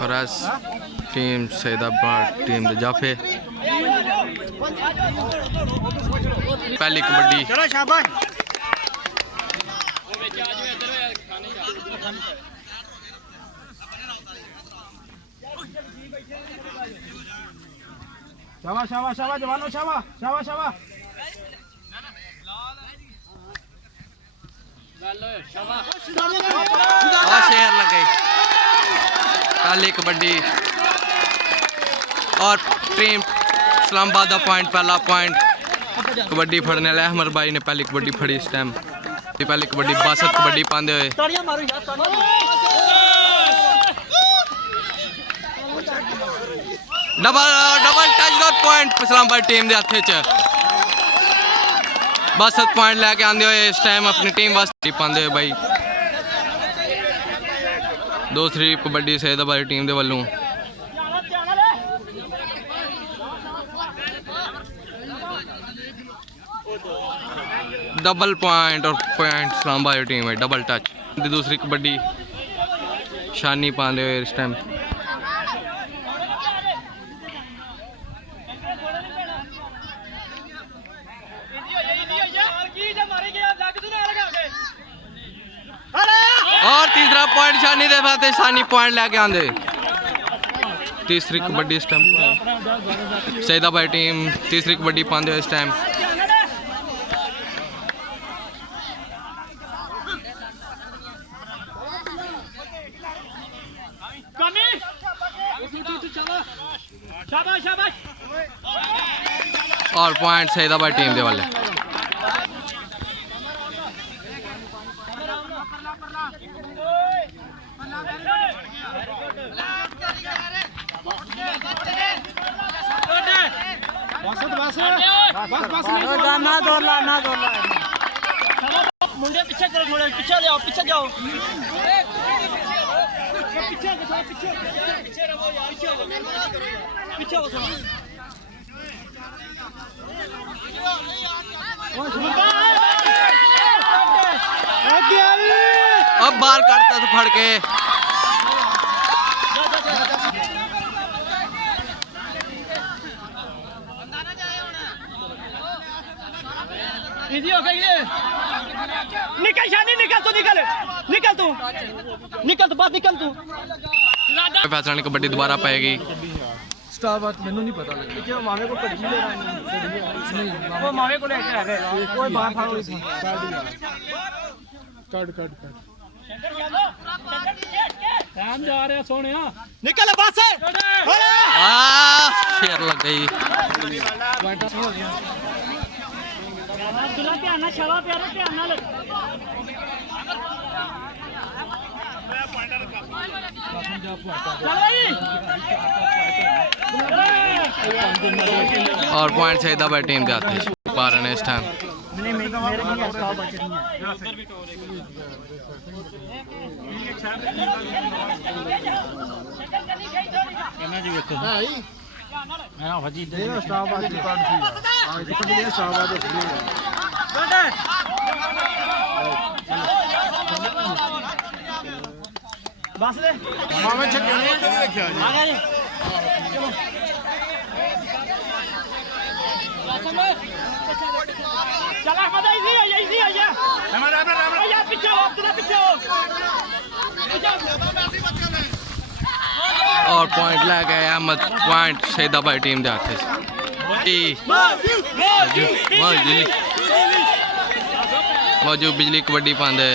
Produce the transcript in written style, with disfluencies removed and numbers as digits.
Faraz team Saidabad team दे जाफे पहली कबड्डी चलो शाबाश शाबाश शाबाश शाबाश जवानों शाबाश शाबाश शाबाश शेर लग गई पहली कबड्डी और टीम इस्लामाबाद का पॉइंट पहला पॉइंट कबड्डी फड़ने वाले अहमद भाई ने पहली कबड्डी फड़ी इस टाइम पहली कबड्डी 62 कबड्डी पाते हुए double touch point Islamabad team के हथ च 62 पॉइंट लैके आते हुए इस टाइम अपनी टीम वास्ते पाते हुए भाई दूसरी कबड्डी सैदाबाद टीम के वालों डबल पॉइंट और पॉइंट इस्लामाबाद टीम है डबल टच दूसरी कबड्डी शानी पाते हुए इस टाइम और तीसरा पॉइंट शानी दे पाते शानी पॉइंट लेके आंदे तीसरी कबड्डी इस टाइम सैदाबाद टीम तीसरी कबड्डी पाते इस टाइम और पॉइंट सैदाबाद टीम के वाले ना दौड़ला मुंडे पीछे करो थोड़े पीछे जाओ पीछे रहो पीछे हो अब बाहर करता तो फड़ के इजी हो गई ये निकल शानी निकल तू बात निकल तू फैसला ने कबड्डी दोबारा पाएगी स्टार मैनू नहीं पता लगा मावे को कट वो मावे को लेके आ गए कोई बात फाड़ो कट काम जा रहे सोने निकल बस शेर लग गई दुला ध्यान ना छवा प्यारे ध्यान ना लग और पॉइंट सैदाबाद टीम के आते पा रहे हैं इस टाइम बस ले मामे छक्के नहीं रखा आ गया जी चला अहमद इजी आइए हमारा यार पीछे हो तेरा पीछे हो और पॉइंट ले गए अहमद पॉइंट सैदाबाद टीम के हाथ मौजूद बिजली कबड्डी पाते